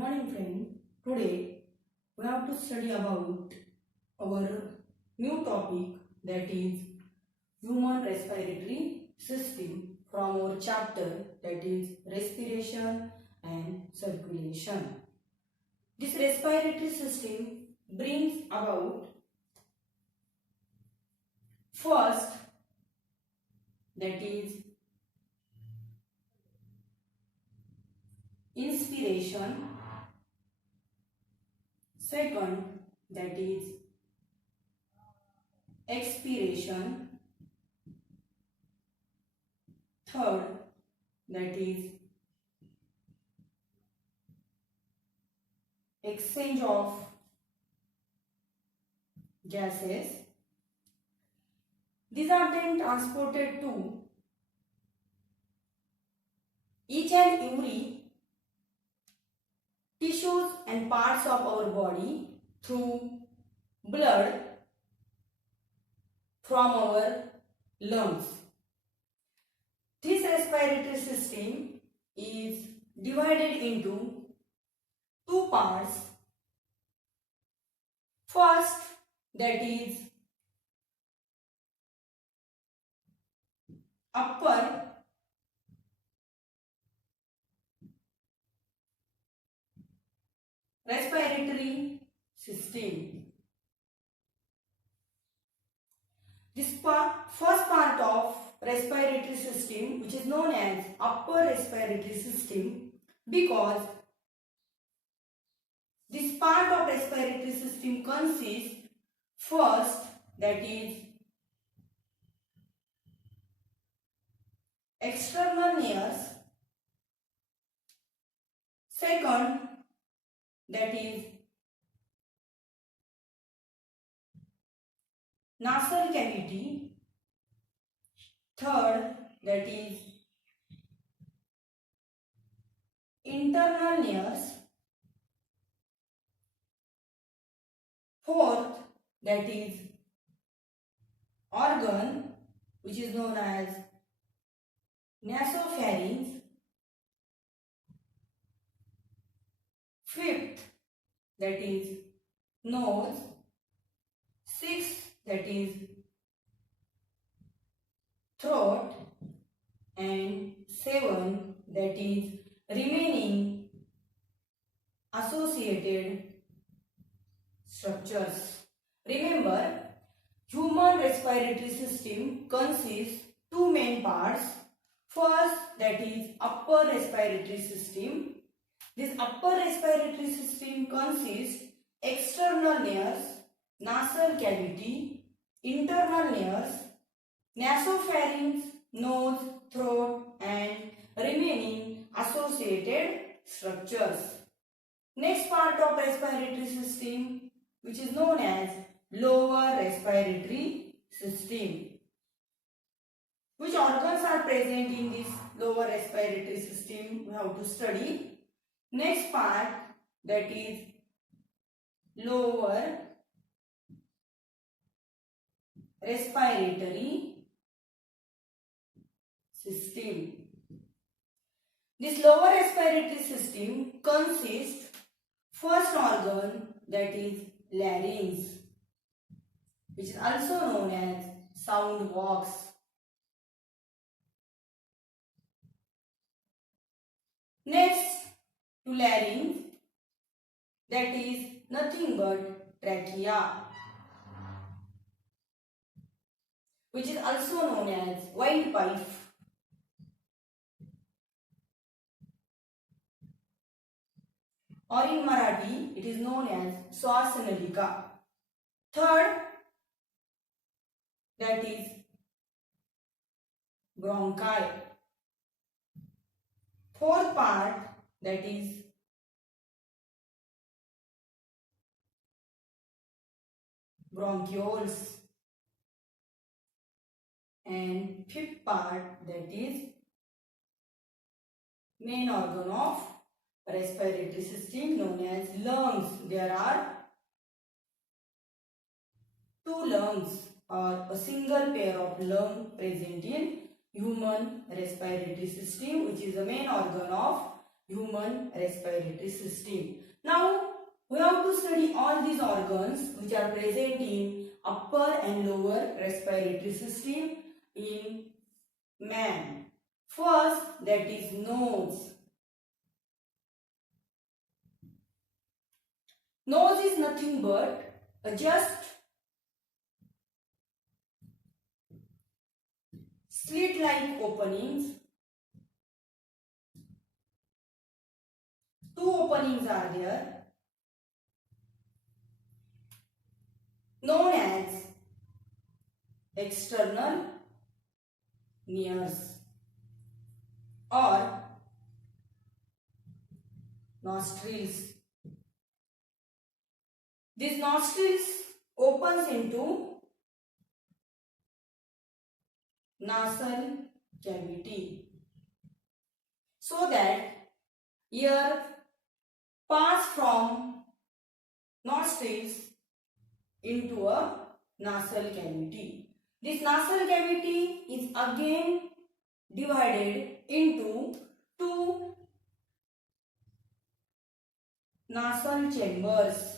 morning friend. Today we have to study about our new topic, that is human respiratory system, from our chapter, that is respiration and circulation. This respiratory system brings about first, that is inspiration. Second, that is expiration. Third, that is exchange of gases. These are then transported to each and every tissues and parts of our body through blood from our lungs. This respiratory system is divided into two parts. First, that is upper respiratory system. This first part of respiratory system, which is known as upper respiratory system, because this part of respiratory system consists first, that is external nares. Second, that is nasal cavity. Third, that is internal nares. Fourth, that is organ, which is known as nasopharynx. Fifth, that is nose. Sixth, that is throat. And seven, that is remaining associated structures. Remember, human respiratory system consists two main parts. First, that is upper respiratory system. This upper respiratory system consists external nares, nasal cavity, internal nares, nasopharynx, nose, throat, and remaining associated structures. Next part of respiratory system, which is known as lower respiratory system. Which organs are present in this lower respiratory system? We have to study. Next part, that is lower respiratory system. This lower respiratory system consists first organ, that is larynx, which is also known as sound box. Next to larynx, that is nothing but trachea, which is also known as windpipe. Or in Marathi, it is known as Swasanalika. Third, that is bronchi. Fourth part, that is bronchioles. And fifth part, that is main organ of respiratory system, known as lungs. There are two lungs or a single pair of lungs present in human respiratory system, which is the main organ of human respiratory system. Now we have to study all these organs which are present in upper and lower respiratory system in man. First, that is nose. Nose is nothing but just slit-like openings. Two openings are there, known as external nares or nostrils. These nostrils opens into nasal cavity so that air pass from nostrils into a nasal cavity. This nasal cavity is again divided into two nasal chambers.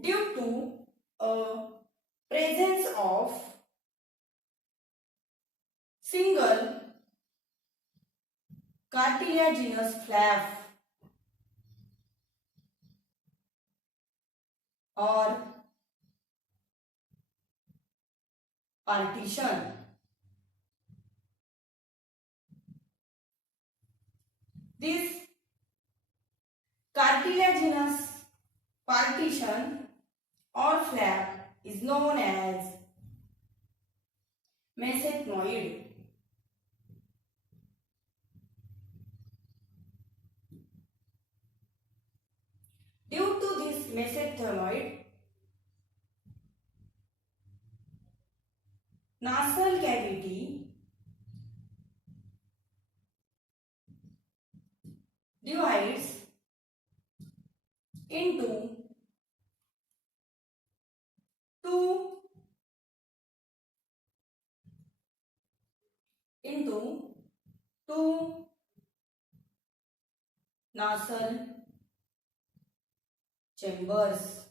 Due to a presence of single cartilaginous flap or partition, this cartilaginous partition or flap is known as mesethmoid. Due to this mesethmoid, nasal cavity divides into two nasal chambers.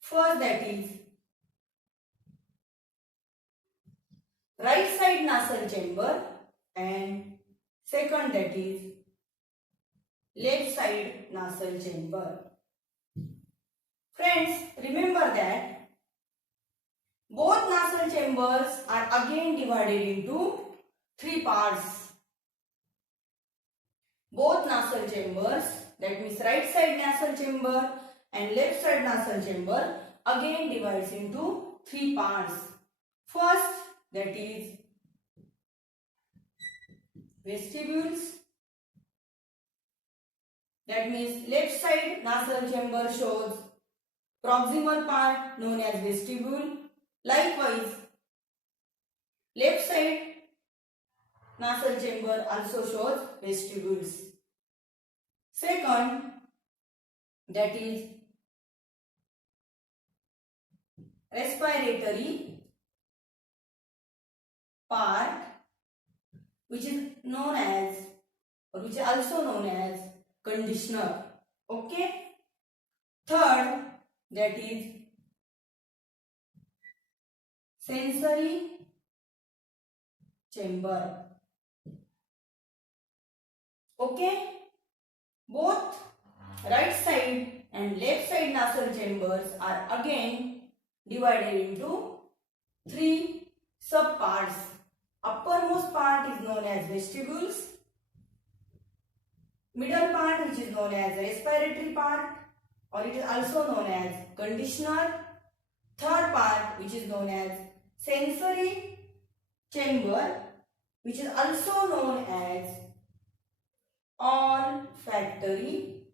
First, that is right side nasal chamber, and second, that is left side nasal chamber. Friends, remember that both nasal chambers are again divided into three parts. Both nasal chambers, that means right side nasal chamber and left side nasal chamber, again divides into three parts. First, that is vestibules. That means left side nasal chamber shows proximal part known as vestibule. Likewise, left side nasal chamber also shows vestibules. Second, that is respiratory part, which is known as, or which is also known as conditioner. Okay. Third, that is sensory chamber. Okay. Both right side and left side nasal chambers are again divided into three subparts. Uppermost part is known as vestibules. Middle part, which is known as respiratory part, or it is also known as conditioner. Third part, which is known as sensory chamber, which is also known as olfactory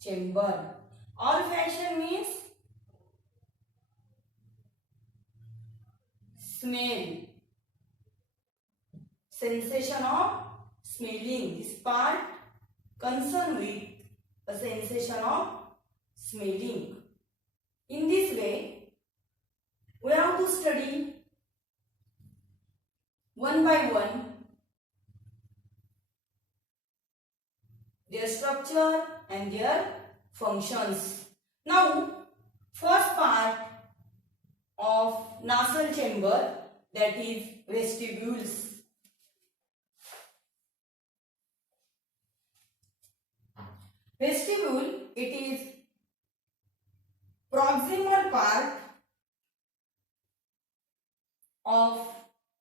chamber. Olfaction means smell, sensation of smelling. This part concerned with a sensation of smelling. In this way, we have to study one by one their structure and their functions. Now, first part of nasal chamber, that is vestibules. Vestibule, it is proximal part of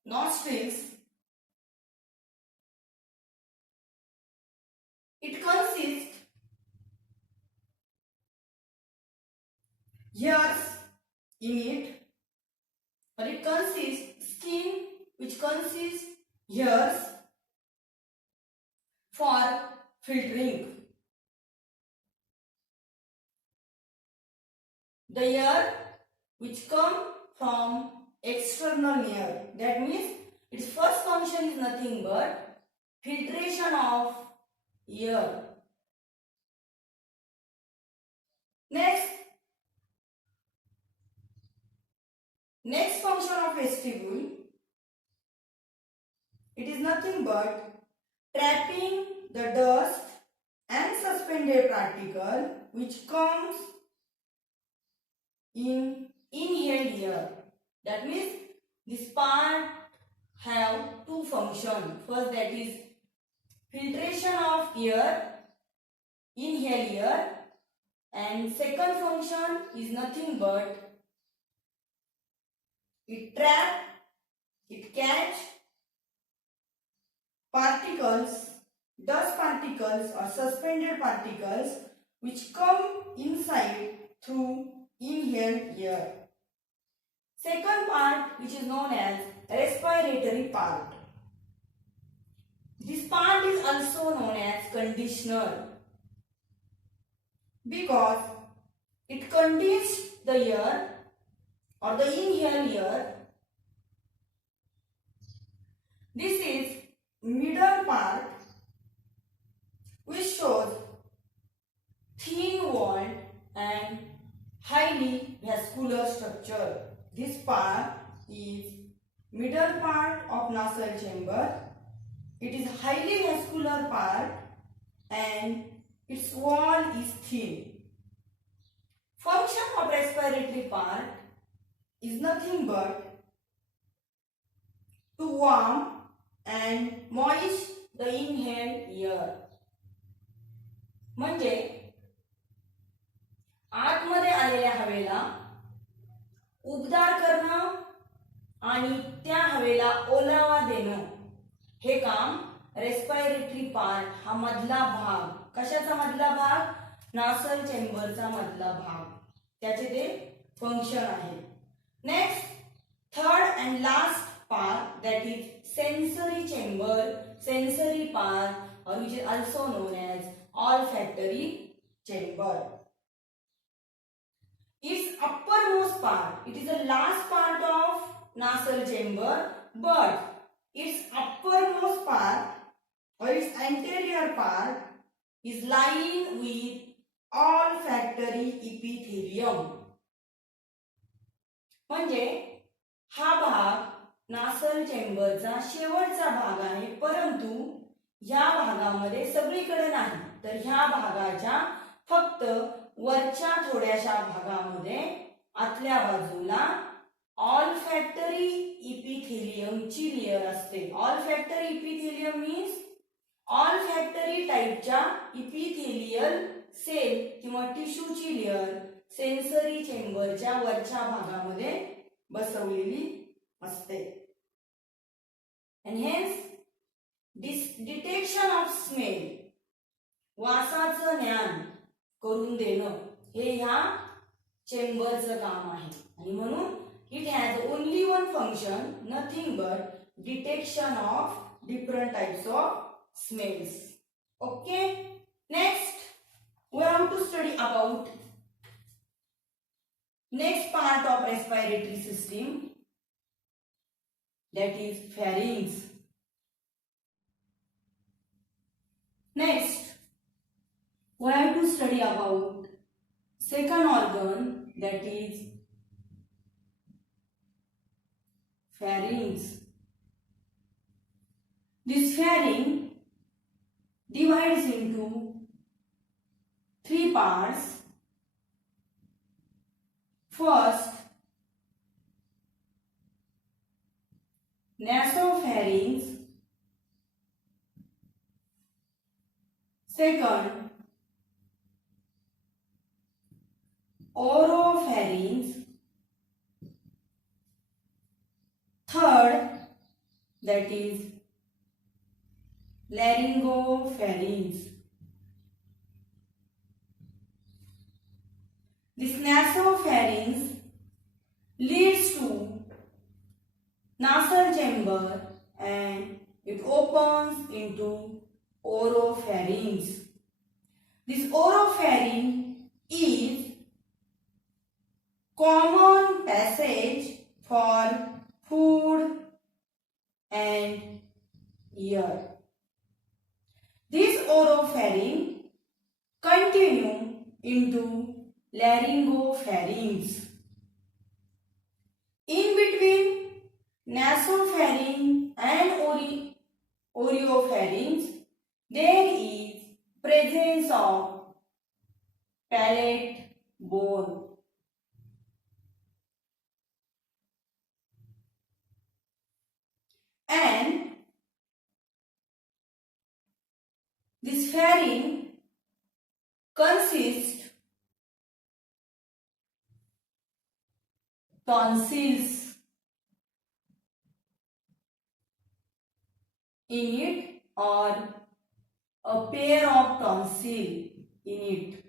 nostrils. It consists hairs in it, or it consists skin which consists hairs for filtering. The air which come from external air, that means its first function is nothing but filtration of air. Next function of vestibule, it is nothing but trapping the dust and suspended particle which comes in inhaled air. That means this part have two functions. First, that is filtration of air, inhaled air, and second function is nothing but it trap, it catch particles, dust particles or suspended particles which come inside through inhaled air. Second part, which is known as respiratory part. This part is also known as conditioner because it contains the air or the inhaled air. This is middle part which shows thin walled and highly vascular structure. This part is middle part of nasal chamber. It is highly vascular part and its wall is thin. Function of respiratory part is nothing but to warm and moist the inhaled air. म्हणजे आतमध्ये आलेल्या हवेला उबदार करणं आणि त्या हवेला ओलावा देणं हे काम रेस्पिरेटरी पार्ट हा मधला भाग. कशाचा मधला भाग? नासल चेंबरचा मधला भाग. त्याचे ते फंक्शन आहे. Next, third and last part, that is sensory chamber, sensory part, or which is also known as olfactory chamber. Its uppermost part, it is the last part of nasal chamber, but its uppermost part or its anterior part is lined with olfactory epithelium. म्हणजे हा भाग nasal चेंबरचा शेवटचा भाग आहे, परंतु ह्या भागामध्ये सगळीकडे नाही, तर ह्या भागाच्या फक्त वरच्या थोड्याशा भागामध्ये आतल्या बाजूला ऑल्फॅक्टरी इपिथेलियमची लेयर असते. ऑल्फॅक्टरी इपिथेलियम मीन्स ऑल्फॅक्टरी टाइपच्या इपिथेलियल सेल किंवा टिश्यूची लेयर सेन्सरी चेंबरच्या वरच्या भागामध्ये बसवलेली असते. And hence, detection of smell, वासाचं ज्ञान करून देणं हे ह्या चेंबरचं काम आहे. आणि म्हणून it has only one function, nothing but detection of different types of smells. Okay, next we have to study about next part of respiratory system, that is pharynx. Next, we have to study about second organ, that is pharynx. This pharynx divides into three parts. First, nasopharynx. Second, oropharynx. Third, that is laryngopharynx. This nasopharynx leads to nasal chamber and it opens into oropharynx. This oropharynx is common passage for food and air. This oropharynx continue into laryngopharynx. In between nasopharynx and oropharynx, there is presence of palate bone. And this pharynx consists tonsils in it or a pair of tonsils in it.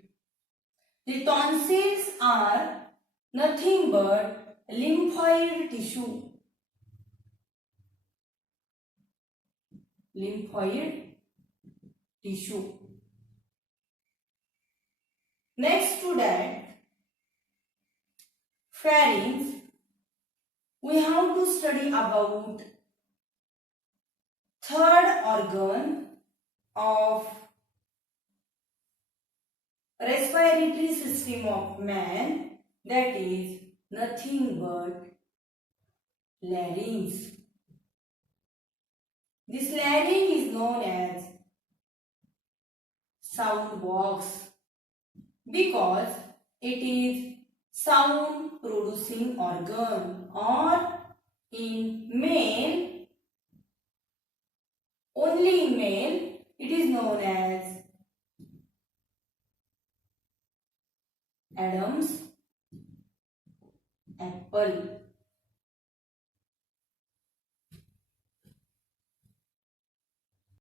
The tonsils are nothing but lymphoid tissue. Lymphoid tissue. Next to that, pharynx, we have to study about third organ of respiratory system of man, that is nothing but larynx. This larynx is known as sound box because it is sound producing organ, or in male, only in male, it is known as Adam's apple.